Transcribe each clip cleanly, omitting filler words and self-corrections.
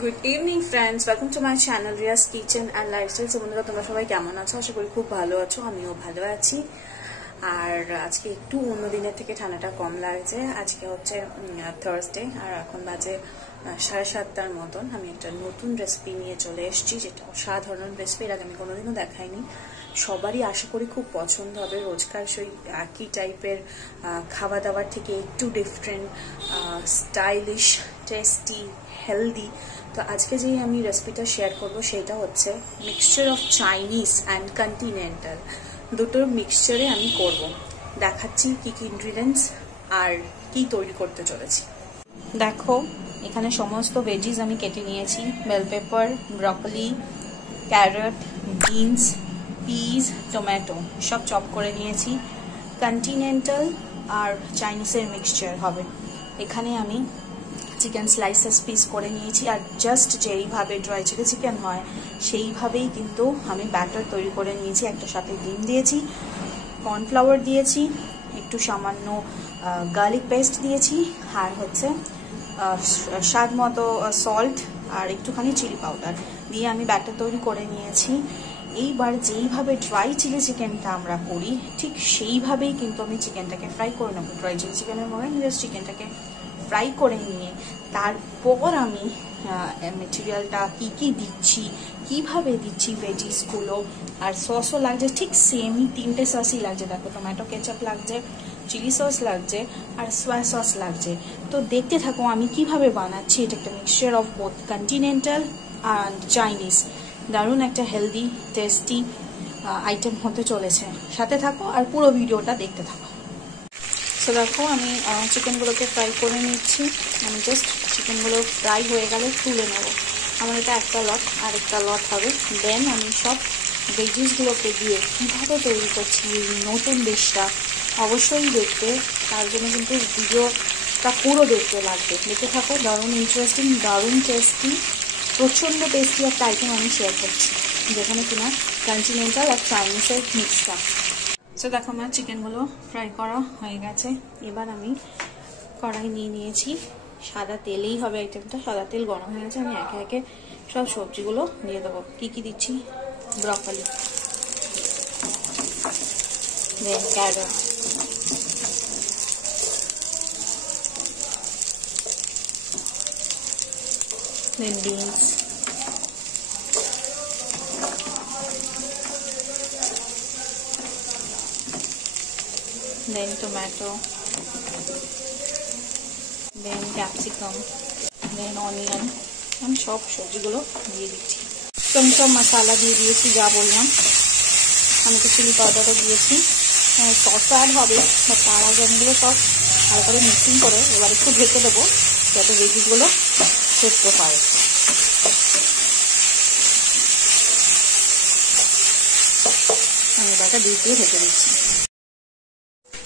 Good evening friends, welcome to my channel Riya's kitchen and lifestyle. বন্ধুরা, তোমরা সবাই কেমন আছো? আশা করি খুব ভালো আছো, আমিও ভালো আছি। আর আজকে একটু অন্য দিনের থেকে ঠান্ডাটা কম লাগছে। আজকে হচ্ছে থার্সডে আর এখন বাজে 7:30টার মতন। আমি একটা নতুন রেসিপি নিয়ে চলে এসেছি, যেটা অসাধারণ রেসিপি, এর আগে আমি কোনোদিনও দেখাইনি। সবারই আশা করি খুব পছন্দ হবে। রোজকার সেই একই টাইপের খাওয়া দাওয়ার থেকে একটু ডিফারেন্ট, স্টাইলিশ, টেস্টি, হেলদি। তো আজকে যেই আমি রেসিপিটা শেয়ার করব সেটা হচ্ছে mixture of Chinese and continental. দুটোর মিক্সচারে আমি করব। দেখাচ্ছি কি কি ইনগ্রিডিয়েন্টস আর কি তৈরি করতে চলেছি। দেখো, এখানে সমস্ত ভেজিস আমি কেটে নিয়েছি। Bell pepper, broccoli, carrot, beans, peas, tomato সব চপ করে নিয়েছি। কন্টিনেন্টাল আর চাইনিজের মিক্সচার হবে। এখানে আমি চিকেন স্লাইসেস পিস করে নিয়েছি, আর জাস্ট যেইভাবে ড্রাই চিলি চিকেন হয় সেইভাবেই কিন্তু আমি ব্যাটার তৈরি করে নিয়েছি। একটা সাথে ডিম দিয়েছি, কর্নফ্লাওয়ার দিয়েছি, একটু সামান্য গার্লিক পেস্ট দিয়েছি, আর হচ্ছে স্বাদ মতো সল্ট আর একটুখানি চিলি পাউডার দিয়ে আমি ব্যাটার তৈরি করে নিয়েছি। এইবার যেইভাবে ড্রাই চিলি চিকেনটা আমরা করি ঠিক সেইভাবেই কিন্তু আমি চিকেনটাকে ফ্রাই করে নেবো। ড্রাই চিলি চিকেনের মধ্যে জাস্ট চিকেনটাকে ফ্রাই করে নিয়ে তারপর আমি মেটেরিয়ালটা কি কি দিচ্ছি, কিভাবে দিচ্ছি, ভেজিসগুলো আর সসও লাগছে ঠিক সেমই, 3টে সসই লাগছে। দেখো, টমেটো কেচাপ লাগছে, চিলি সস লাগছে আর সোয়া সস লাগছে। তো দেখতে থাকো আমি কিভাবে বানাচ্ছি। এটা একটা mixture of both continental and Chinese. দারুণ একটা হেলদি টেস্টি আইটেম হতে চলেছে। সাথে থাকো আর পুরো ভিডিওটা দেখতে থাকো। তো দেখো, আমি চিকেনগুলোকে ফ্রাই করে নিচ্ছি। আমি জাস্ট চিকেনগুলো ফ্রাই হয়ে গেলে তুলে নেব। আমার এটা একটা লট, আর একটা লট হবে। দেন আমি সব ভেজিসগুলোকে দিয়ে কীভাবে তৈরি করছি এই নতুন ডিশটা অবশ্যই দেখতে। তার জন্য কিন্তু ভিডিওটা পুরো দেখতে লাগবে। দেখতে থাকো, দারুণ ইন্টারেস্টিং, দারুণ টেস্টি, প্রচণ্ড টেস্টি একটা আইটেম আমি শেয়ার করছি, যেখানে কিনা কন্টিনেন্টাল আর চাইনিজের মিক্সটা। তো দেখো, আমার চিকেনগুলো ফ্রাই করা হয়ে গেছে। এবার আমি কড়াই নিয়ে নিয়েছি, সাদা তেলেই হবে আইটেমটা। সাদা তেল গরম হয়ে গেছে, আমি একে একে সব সবজিগুলো দিয়ে দেবো। কি কি দিচ্ছি? ব্রকলি, দেন ক্যারট, দেন beans, then tomato, then capsicum, then onion। আমি সব সবজিগুলো দিয়ে দিচ্ছি। তো আমি সব মশলা দিয়ে দিয়েছি, যা বললাম। আমি তো চিলি পাউডারও দিয়েছি, সস অ্যাড হবে, বা তার আগে আমিগুলো সব ভালো করে মিক্সিং করে এবার একটু ঢেকে দেবো, যাতে ভেজিসগুলো সেদ্ধ হয়। আমি এবারটা দিয়ে ঢেকে দিচ্ছি।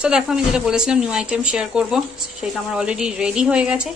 তো দেখো, আমি যেটা বলেছিলাম নিউ আইটেম শেয়ার করব, সেটা আমার অলরেডি রেডি হয়ে গেছে।